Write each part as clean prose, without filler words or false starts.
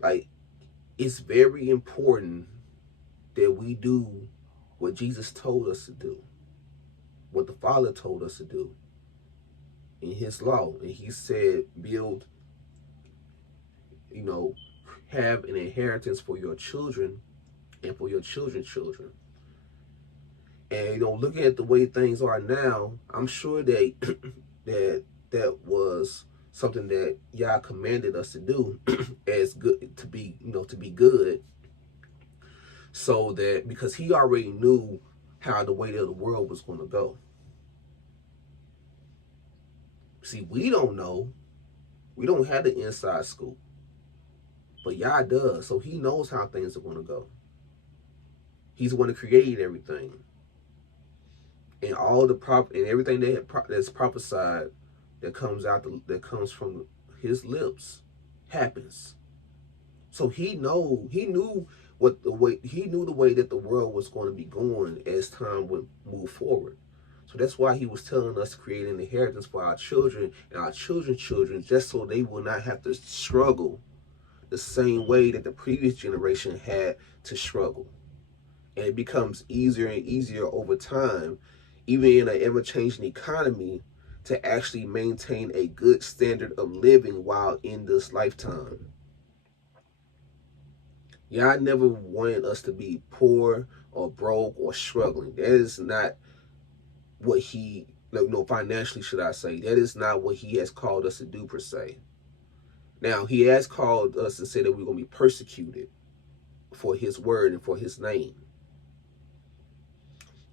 Like, it's very important that we do what Jesus told us to do, what the Father told us to do in His law. And He said, build, you know, have an inheritance for your children and for your children's children. And looking at the way things are now, I'm sure that that was something that Yah commanded us to do as good to be good, so that because He already knew how the way of the world was going to go. See, we don't know. We don't have the inside scoop, but Yah does. So He knows how things are going to go. He's the one that created everything, and all the and everything that's prophesied that comes from His lips happens. So he knew he knew the way that the world was going to be going as time would move forward. So that's why He was telling us to create an inheritance for our children and our children's children, just so they will not have to struggle the same way that the previous generation had to struggle. And it becomes easier and easier over time, even in an ever-changing economy, to actually maintain a good standard of living while in this lifetime. Y'all never wanted us to be poor or broke or struggling. That is not what He, financially, should I say, that is not what He has called us to do per se. Now, He has called us to say that we're going to be persecuted for His word and for His name.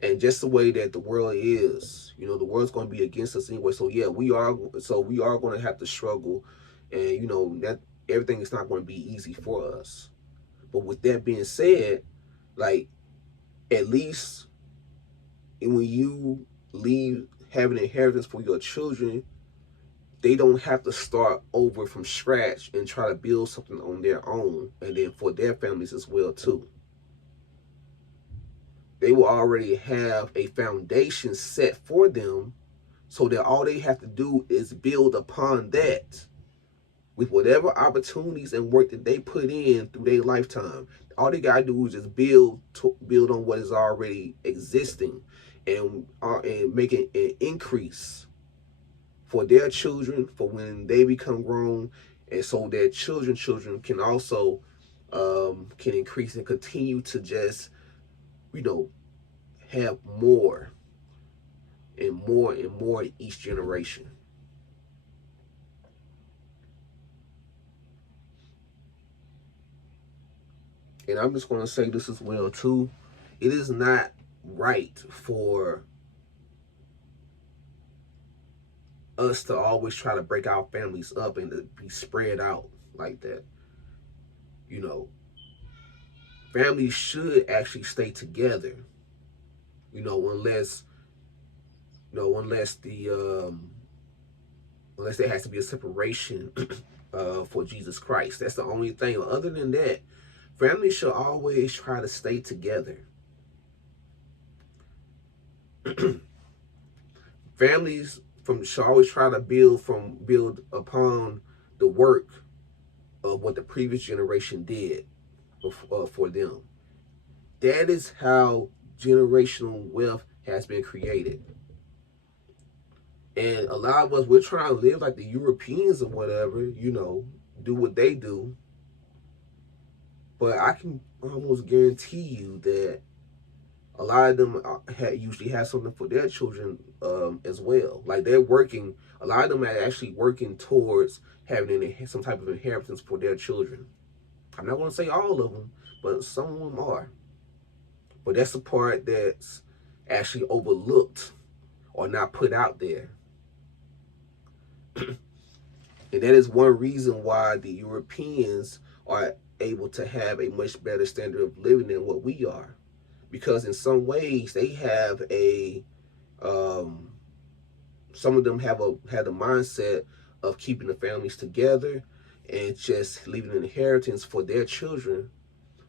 And just the way that the world is, the world's going to be against us anyway. So yeah, we are going to have to struggle, and that everything is not going to be easy for us. But with that being said, like, at least when you leave, have an inheritance for your children, they don't have to start over from scratch and try to build something on their own, and then for their families as well too. They will already have a foundation set for them, so that all they have to do is build upon that with whatever opportunities and work that they put in through their lifetime. All they gotta do is just build on what is already existing, and make an increase for their children for when they become grown, and so their children can also can increase and continue to just you know have more and more and more each generation. And I'm just going to say this as well too. It is not right for us to always try to break our families up and to be spread out like that. You know, families should actually stay together. Unless unless unless there has to be a separation for Jesus Christ. That's the only thing. Other than that, families should always try to stay together. Families should always try to build upon the work of what the previous generation did for them. That is how generational wealth has been created. And a lot of us, we're trying to live like the Europeans or whatever, do what they do. But I can almost guarantee you that a lot of them usually have something for their children as well. Like, they're working, a lot of them are actually working towards having some type of inheritance for their children. I'm not going to say all of them, but some of them are. But that's the part that's actually overlooked or not put out there. And that is one reason why the Europeans are able to have a much better standard of living than what we are. Because in some ways they have um, some of them had a mindset of keeping the families together and just leaving an inheritance for their children,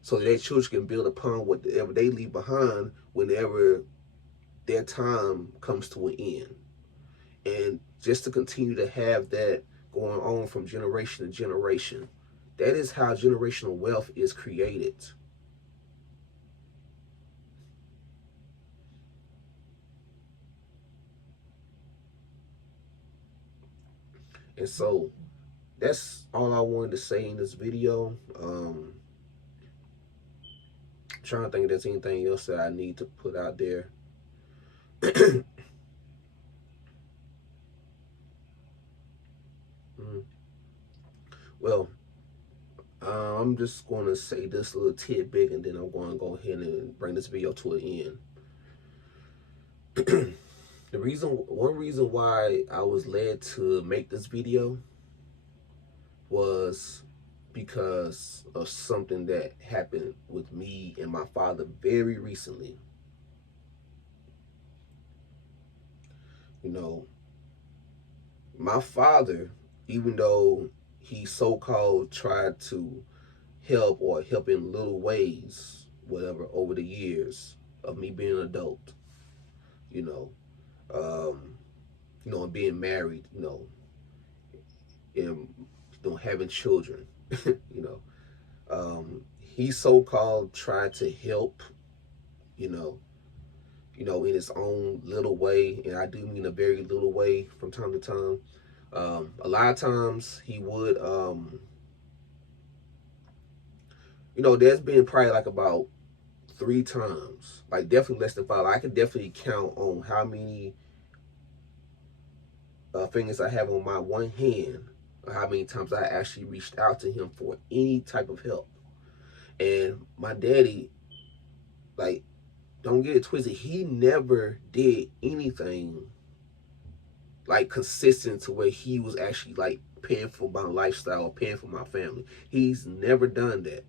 so their children can build upon whatever they leave behind whenever their time comes to an end. And just to continue to have that going on from generation to generation. That is how generational wealth is created. And so that's all I wanted to say in this video. Trying to think if there's anything else that I need to put out there. Well, I'm just going to say this little tidbit, and then I'm going to go ahead and bring this video to an end. One reason why I was led to make this video was because of something that happened with me and my father very recently. You know, my father, even though he so-called tried to help in little ways, whatever, over the years of me being an adult, you know, and being married, and having children, he so-called tried to help, you know, in his own little way, and I do mean a very little way from time to time. A lot of times he would, there's been probably like about 3 times, like definitely less than 5. I can definitely count on how many fingers I have on my one hand, or how many times I actually reached out to him for any type of help. And my daddy, like, don't get it twisted, he never did anything like consistent to where he was actually like paying for my lifestyle or paying for my family. He's never done that.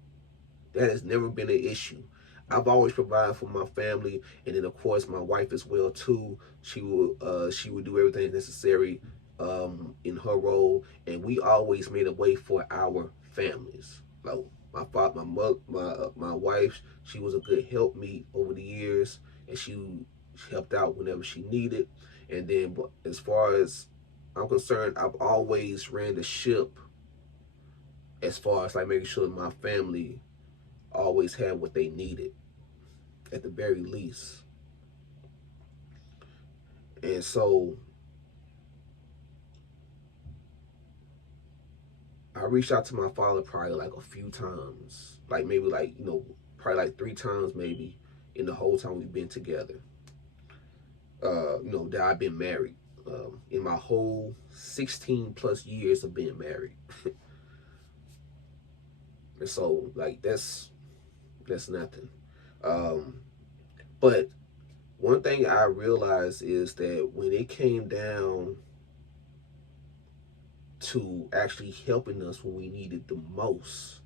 That has never been an issue. I've always provided for my family, and then of course my wife as well too. She would do everything necessary in her role, and we always made a way for our families. Like my father, my mother, my wife, she was a good helpmeet over the years, and she helped out whenever she needed. And then, as far as I'm concerned, I've always ran the ship as far as like making sure my family always had what they needed at the very least. And so I reached out to my father probably like a few times, like maybe like, probably like 3 times maybe in the whole time we've been together. That I've been married. In my whole 16 plus years of being married. And so like that's nothing. But one thing I realized is that when it came down to actually helping us when we needed the most,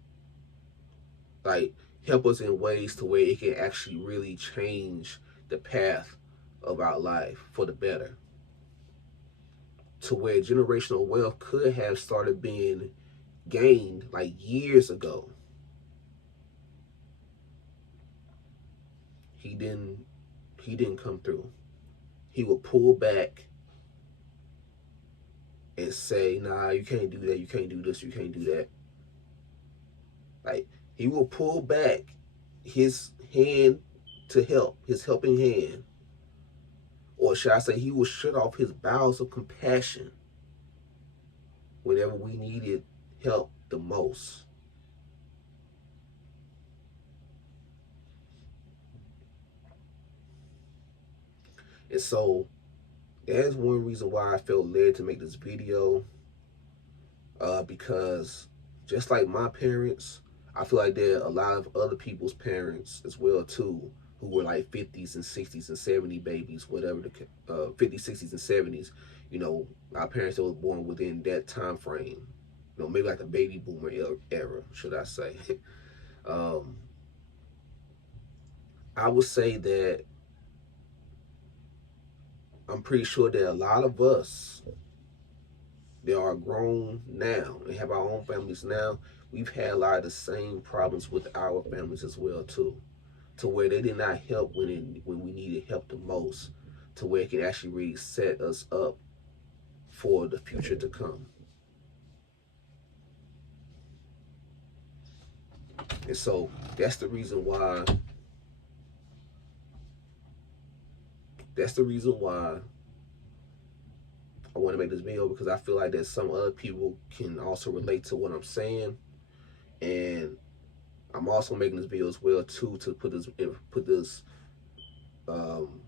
like help us in ways to where it can actually really change the path of our life for the better, to where generational wealth could have started being gained like years ago. He didn't come through. He would pull back and say, nah, you can't do that, you can't do this, you can't do that. Like, he will pull back his hand to help, his helping hand. Or should I say, he will shut off his bowels of compassion whenever we needed help the most. And so that's one reason why I felt led to make this video, because just like my parents, I feel like there are a lot of other people's parents as well too, who were like 50s and 60s and 70s babies, whatever the 50s, 60s, and 70s. Our parents that were born within that time frame. Maybe like the baby boomer era, should I say? I would say that I'm pretty sure that a lot of us that are grown now and have our own families now, we've had a lot of the same problems with our families as well too, to where they did not help when we needed help the most, to where it can actually really set us up for the future to come. And so that's the reason why. That's the reason why I want to make this video, because I feel like that some other people can also relate to what I'm saying, and I'm also making this video as well too to um,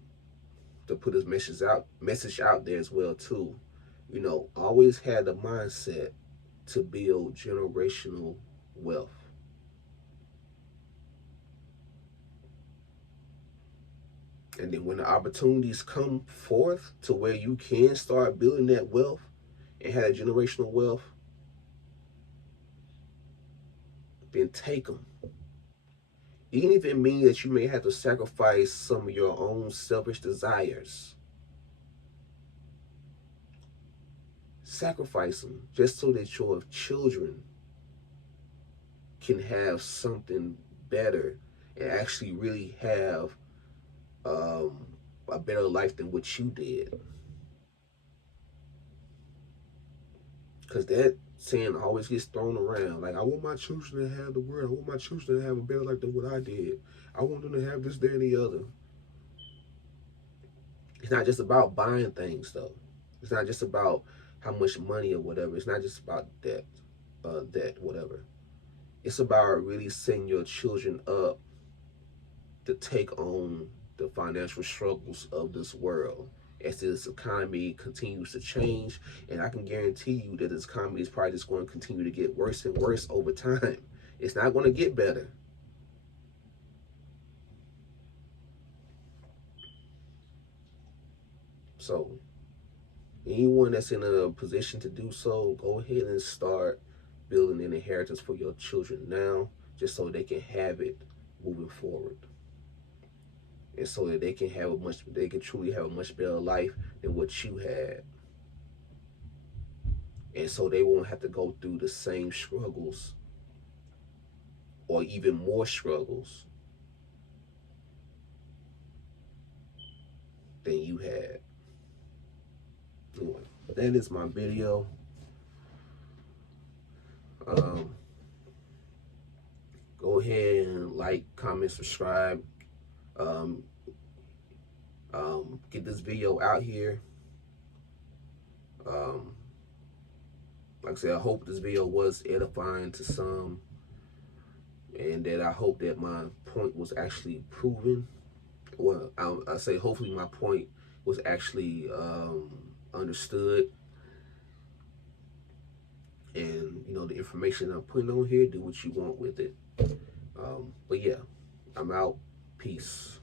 put this message out there as well too. You know, always had the mindset to build generational wealth. And then when the opportunities come forth to where you can start building that wealth and have that generational wealth, then take them. Even if it means that you may have to sacrifice some of your own selfish desires, sacrifice them just so that your children can have something better and actually really have a better life than what you did. Because that saying always gets thrown around. Like, I want my children to have the world. I want my children to have a better life than what I did. I want them to have this, that, and the other. It's not just about buying things, though. It's not just about how much money or whatever. It's not just about that, whatever. It's about really setting your children up to take on the financial struggles of this world as this economy continues to change. And I can guarantee you that this economy is probably just going to continue to get worse and worse over time. It's not going to get better. So anyone that's in a position to do so, go ahead and start building an inheritance for your children now, just so they can have it moving forward, and so that they can truly have a much better life than what you had, and so they won't have to go through the same struggles or even more struggles than you had. Anyway, that is my video. Go ahead and like, comment, subscribe. Get this video out here. Like I said, I hope this video was edifying to some, and that I hope that my point was actually proven. Well, I say hopefully my point was actually understood, and you know, the information I'm putting on here, do what you want with it. But yeah, I'm out. Peace.